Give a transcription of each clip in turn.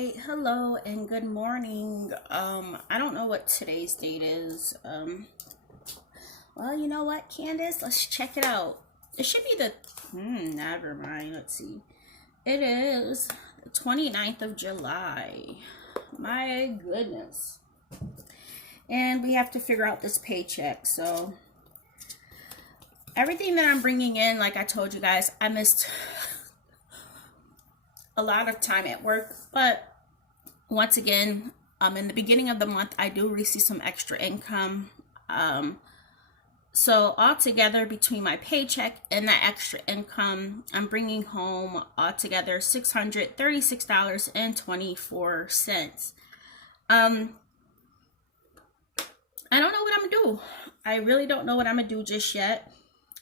right, hello and good morning. I don't know what today's date is. Well, you know what, Candace? Let's check it out. It should be the, never mind. Let's see. It is the 29th of July. My goodness. And we have to figure out this paycheck. So, everything that I'm bringing in, like I told you guys, I missed a lot of time at work, but once again, in the beginning of the month, I do receive some extra income. So altogether, between my paycheck and that extra income, I'm bringing home altogether $636.24. I don't know what I'm gonna do. I really don't know what I'm gonna do just yet.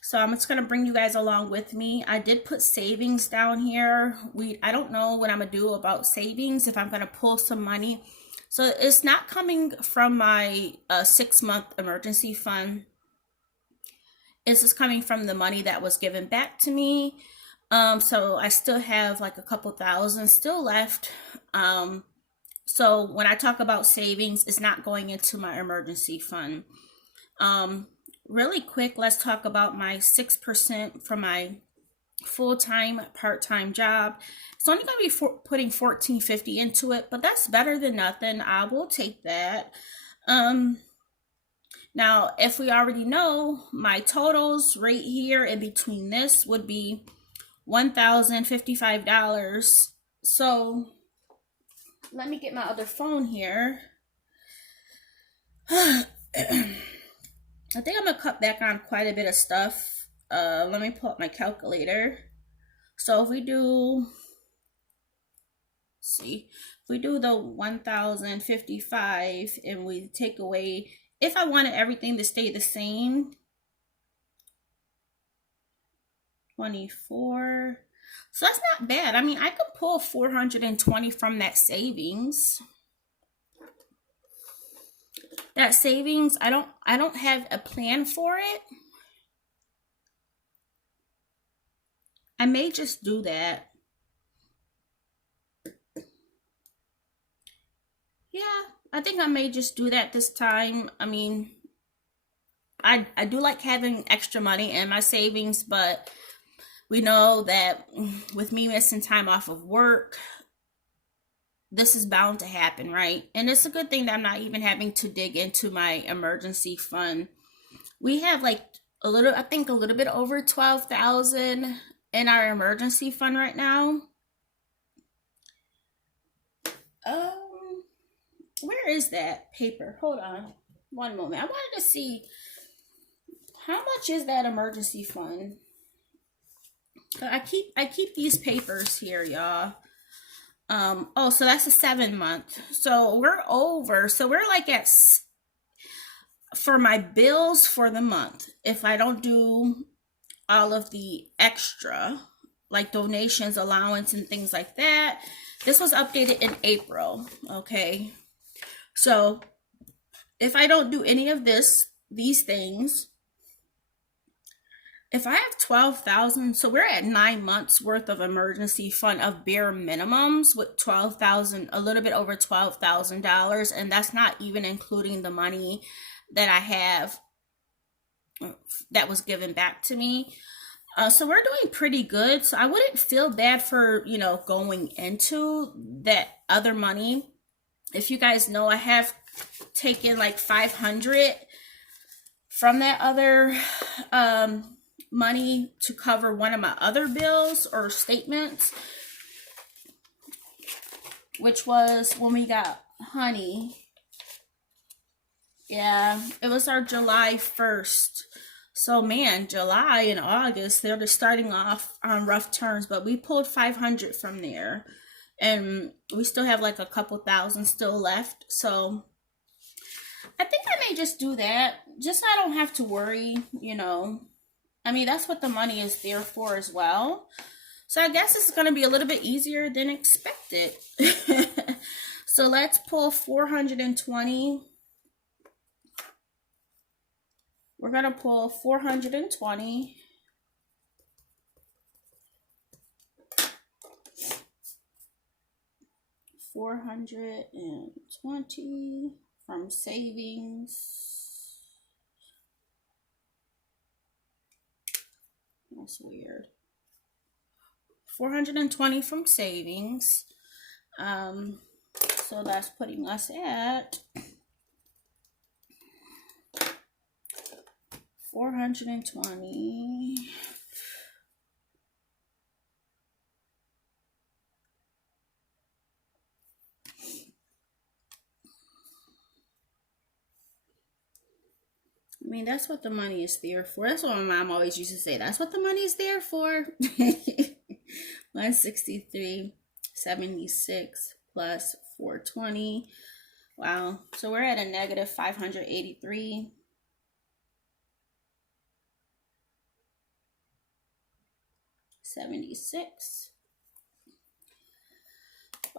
So I'm just going to bring you guys along with me. I did put savings down here. I don't know what I'm going to do about savings, if I'm going to pull some money. So it's not coming from my 6-month emergency fund. It's just coming from the money that was given back to me. So I still have like a couple thousand still left. So when I talk about savings, it's not going into my emergency fund. Really quick, let's talk about my 6% from my full-time, part-time job. It's only going to be putting $14.50 into it, but that's better than nothing. I will take that. Now, if we already know, my totals right here in between this would be $1,055. So let me get my other phone here. I think I'm going to cut back on quite a bit of stuff. Let me pull up my calculator. So if we do, if we do the 1,055 and we take away, if I wanted everything to stay the same, 24. So that's not bad. I mean, I could pull 420 from that savings. That savings, I don't have a plan for it. I may just do that. Yeah, I think I may just do that this time. I mean, I do like having extra money in my savings, but we know that with me missing time off of work, this is bound to happen, right? And it's a good thing that I'm not even having to dig into my emergency fund. We have like a little bit over 12,000 in our emergency fund right now. Where is that paper? Hold on one moment. I wanted to see how much is that emergency fund. I keep these papers here, y'all. Oh, so that's a 7-month. So we're over. So we're like at, for my bills for the month, if I don't do all of the extra, like donations, allowance, and things like that. This was updated in April, okay? So if I don't do any of these things, if I have 12,000, so we're at 9 months worth of emergency fund of bare minimums with 12,000, a little bit over $12,000, and that's not even including the money that I have that was given back to me. So we're doing pretty good. So I wouldn't feel bad for, going into that other money. If you guys know, I have taken like 500 from that other money to cover one of my other bills or statements, which was when we got honey. Yeah, it was our July 1st. So man, July and August, they're just starting off on rough terms, but we pulled 500 from there, and we still have like a couple thousand still left. So I think I may just do that, just so I don't have to worry, I mean, that's what the money is there for as well. So I guess it's going to be a little bit easier than expected. So let's pull 420. We're going to pull 420. 420 from savings. That's weird. 420 from savings. So that's putting us at 420. I mean, that's what the money is there for. That's what my mom always used to say. That's what the money is there for. 163.76 plus 420. Wow. So we're at a negative 583. $76.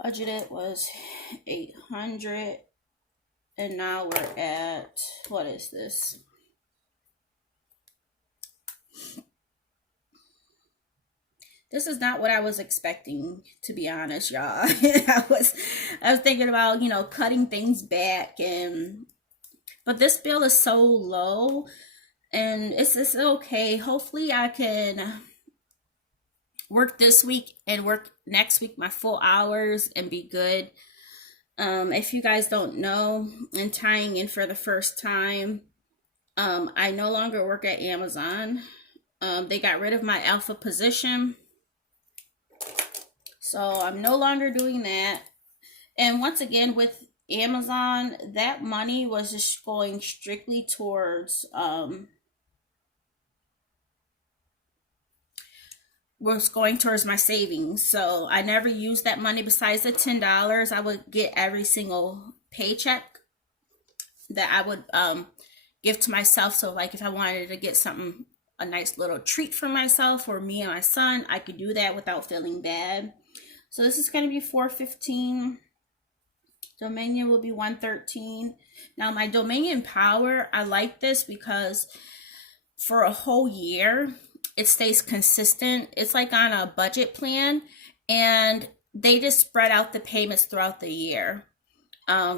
Budgeted was 800, and now we're at, what is this? This is not what I was expecting, to be honest, y'all. I was thinking about, cutting things back, but this bill is so low, and it's okay. Hopefully I can work this week and work next week my full hours and be good. If you guys don't know, and tying in for the first time, I no longer work at Amazon. They got rid of my alpha position. So I'm no longer doing that. And once again, with Amazon, that money was just going strictly towards my savings. So I never used that money besides the $10 I would get every single paycheck that I would give to myself. So like if I wanted to get something, a nice little treat for myself or me and my son, I could do that without feeling bad. So this is going to be $415. Dominion will be $113. Now my Dominion Power, I like this because for a whole year, it stays consistent. It's like on a budget plan, and they just spread out the payments throughout the year.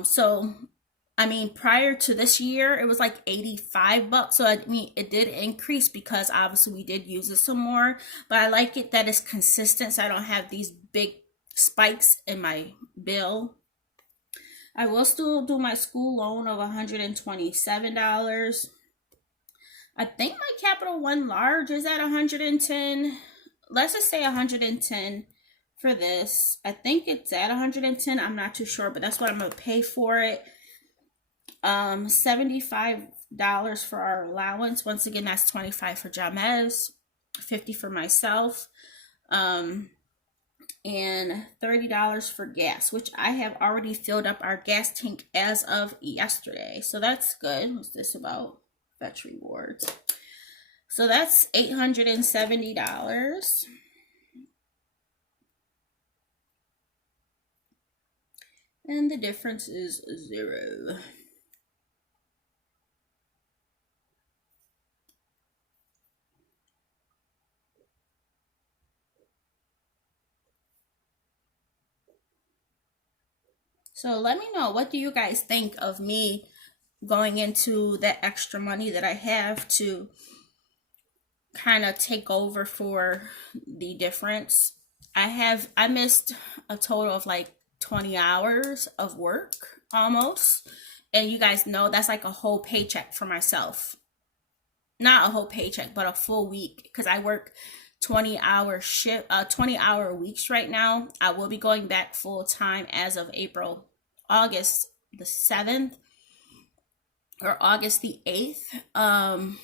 So I mean, prior to this year, it was like $85. So I mean, it did increase because obviously we did use it some more. But I like it that it's consistent, so I don't have these big spikes in my bill. I will still do my school loan of $127. I think my Capital One Large is at 110. Let's just say 110 for this. I think it's at 110. I'm not too sure, but that's what I'm going to pay for it. $75 for our allowance. Once again, that's $25 for Jamez, $50 for myself, and $30 for gas, which I have already filled up our gas tank as of yesterday. So that's good. What's this about? Fetch rewards. So that's $870. And the difference is 0. So let me know, what do you guys think of me going into that extra money that I have to kind of take over for the difference? I missed a total of like 20 hours of work almost. And you guys know that's like a whole paycheck for myself. Not a whole paycheck, but a full week, because I work 20-hour weeks right now. I will be going back full time as of August the 7th or August the 8th. Am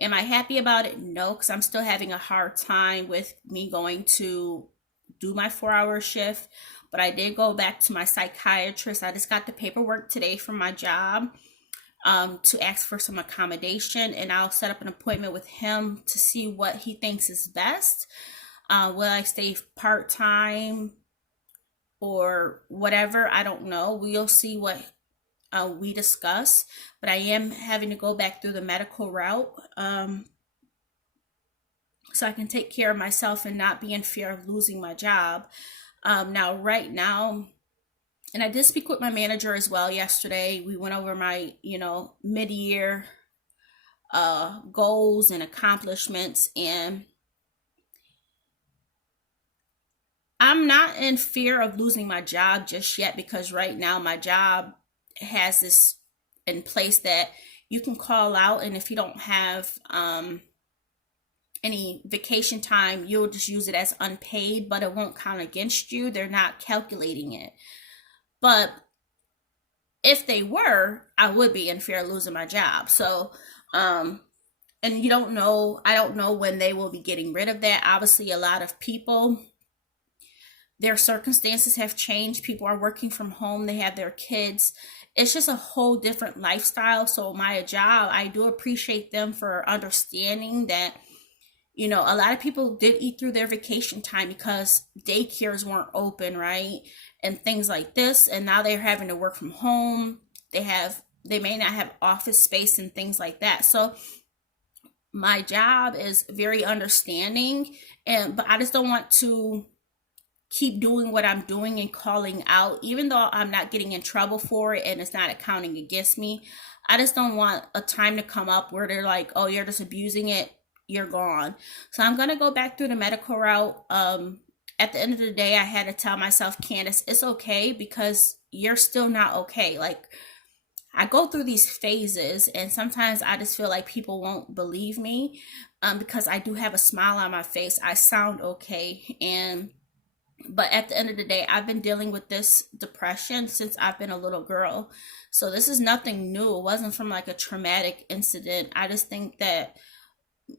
I happy about it? No, because I'm still having a hard time with me going to do my 4-hour shift. But I did go back to my psychiatrist. I just got the paperwork today from my job to ask for some accommodation, and I'll set up an appointment with him to see what he thinks is best. Will I stay part-time or whatever? I don't know. We'll see what we discuss, but I am having to go back through the medical route so I can take care of myself and not be in fear of losing my job. Now, right now, and I did speak with my manager as well yesterday. We went over my, mid-year goals and accomplishments, and I'm not in fear of losing my job just yet, because right now my job has this in place that you can call out, and if you don't have any vacation time, you'll just use it as unpaid, but it won't count against you. They're not calculating it. But if they were, I would be in fear of losing my job. So, and I don't know when they will be getting rid of that. Obviously, a lot of people, their circumstances have changed. People are working from home, they have their kids. It's just a whole different lifestyle. So, my job, I do appreciate them for understanding that. A lot of people did eat through their vacation time because daycares weren't open, right? And things like this. And now they're having to work from home. They may not have office space and things like that. So my job is very understanding, but I just don't want to keep doing what I'm doing and calling out, even though I'm not getting in trouble for it and it's not accounting against me. I just don't want a time to come up where they're like, oh, you're just abusing it, you're gone. So I'm going to go back through the medical route. At the end of the day, I had to tell myself, Candace, it's okay, because you're still not okay. Like, I go through these phases, and sometimes I just feel like people won't believe me, because I do have a smile on my face. I sound okay. But at the end of the day, I've been dealing with this depression since I've been a little girl. So this is nothing new. It wasn't from like a traumatic incident. I just think that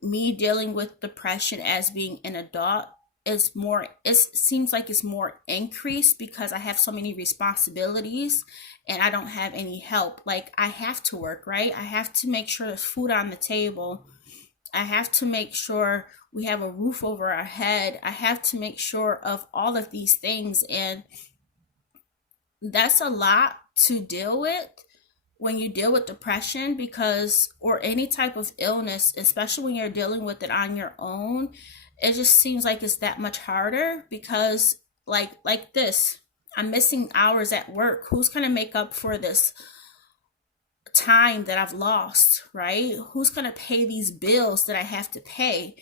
me dealing with depression as being an adult it seems like it's more increased because I have so many responsibilities and I don't have any help. Like, I have to work, right? I have to make sure there's food on the table. I have to make sure we have a roof over our head. I have to make sure of all of these things, and that's a lot to deal with when you deal with depression, or any type of illness, especially when you're dealing with it on your own. It just seems like it's that much harder, because like this, I'm missing hours at work. Who's going to make up for this time that I've lost, right? Who's going to pay these bills that I have to pay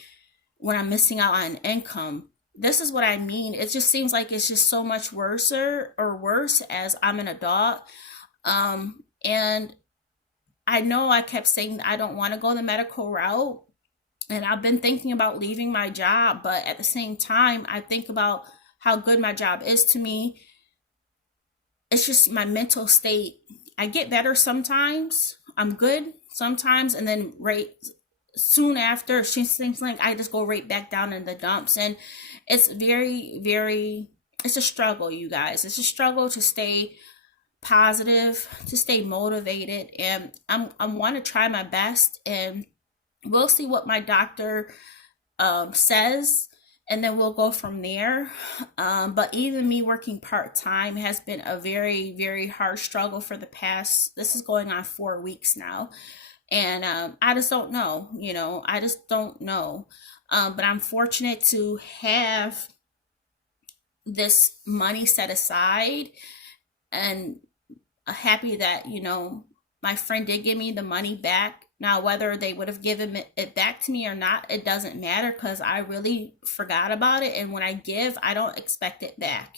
when I'm missing out on income? This is what I mean. It just seems like it's just so much worse as I'm an adult. And I know I kept saying I don't want to go the medical route, and I've been thinking about leaving my job, but at the same time, I think about how good my job is to me. It's just my mental state. I get better sometimes. I'm good sometimes, and then right soon after, she seems like I just go right back down in the dumps. And it's very, very, it's a struggle, you guys. It's a struggle to stay positive, to stay motivated, and I want to try my best, and we'll see what my doctor says, and then we'll go from there. But even me working part-time has been a very, very hard struggle for this is going on 4 weeks now. And I just don't know, I just don't know. But I'm fortunate to have this money set aside, and happy that, my friend did give me the money back. Now, whether they would have given it back to me or not, it doesn't matter, because I really forgot about it. And when I give, I don't expect it back,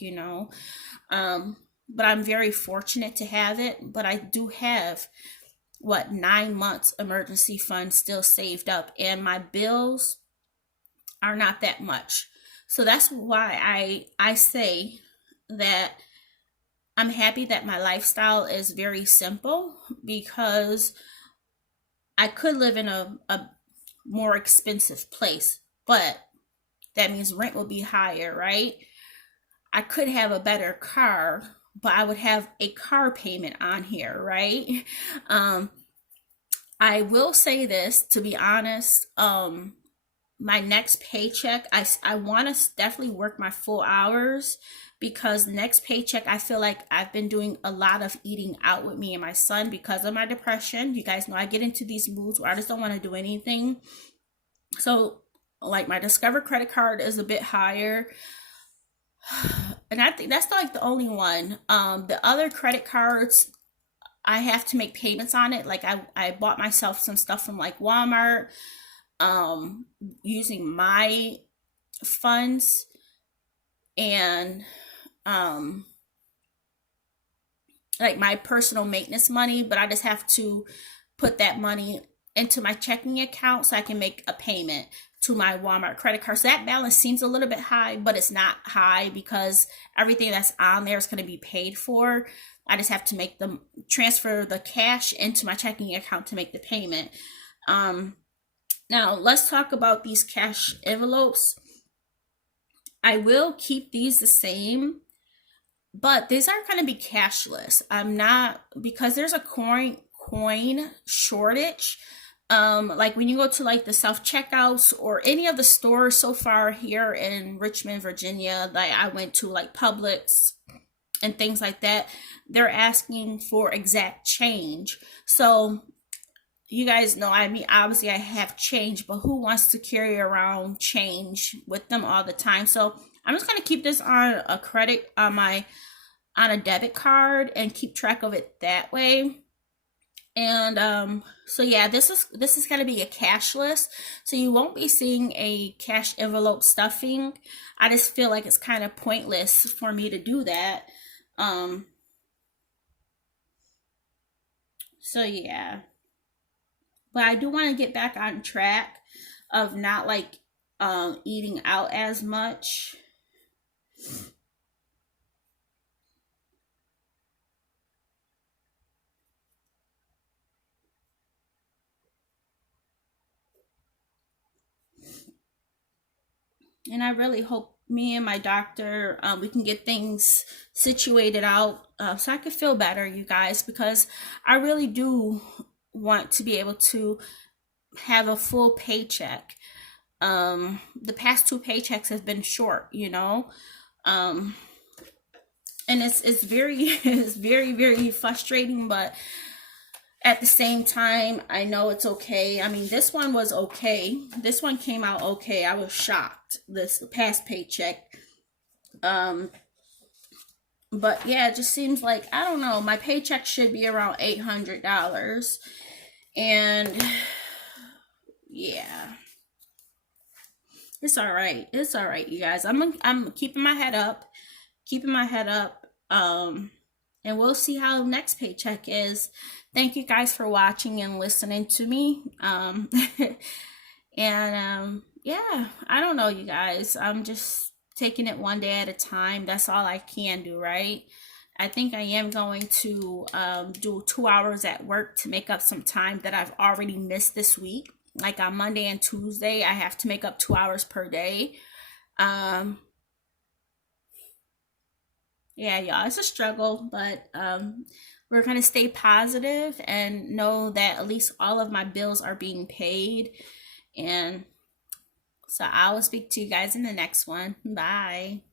But I'm very fortunate to have it. But I do have, 9 months emergency fund still saved up. And my bills are not that much. So that's why I say that I'm happy that my lifestyle is very simple, because I could live in a more expensive place, but that means rent will be higher, right? I could have a better car, but I would have a car payment on here, right? I will say this, to be honest, my next paycheck, I want to definitely work my full hours, because next paycheck, I feel like I've been doing a lot of eating out with me and my son because of my depression. You guys know I get into these moods where I just don't want to do anything. So, like, my Discover credit card is a bit higher. And I think that's like the only one. The other credit cards, I have to make payments on it. Like I bought myself some stuff from like Walmart, um, using my funds, and um like my personal maintenance money, but I just have to put that money into my checking account so I can make a payment to my Walmart credit card. So that balance seems a little bit high, but it's not high because everything that's on there is going to be paid for. I just have to make the transfer the cash into my checking account to make the payment. Um, Now let's talk about these cash envelopes. I will keep these the same, but these are going to be cashless. I'm not, because there's a coin shortage. Like when you go to like the self checkouts or any of the stores so far here in Richmond, Virginia, that I went to, like Publix and things like that, they're asking for exact change. So you guys know, I mean, obviously I have change, but who wants to carry around change with them all the time? So I'm just going to keep this on a credit, on a debit card, and keep track of it that way. And so yeah, this is going to be a cashless, so you won't be seeing a cash envelope stuffing. I just feel like it's kind of pointless for me to do that. um so yeah, but I do want to get back on track of not like eating out as much. And I really hope me and my doctor, we can get things situated out, so I could feel better, you guys, because I really do want to be able to have a full paycheck. The past two paychecks have been short, you know. Um, and it's very it's very frustrating, but at the same time, I know it's okay. I mean, this one was okay. This one came out okay. I was shocked. This past paycheck. Um, but yeah, it just seems like, I don't know. My paycheck should be around $800, and yeah, it's all right. It's all right, you guys. I'm keeping my head up, keeping my head up. And we'll see how next paycheck is. Thank you guys for watching and listening to me. And yeah, I don't know, you guys. I'm just taking it one day at a time. That's all I can do, right? I think I am going to do 2 hours at work to make up some time that I've already missed this week. Like on Monday and Tuesday, I have to make up 2 hours per day. Um, yeah, y'all, it's a struggle, but we're gonna stay positive and know that at least all of my bills are being paid. And so I will speak to you guys in the next one. Bye.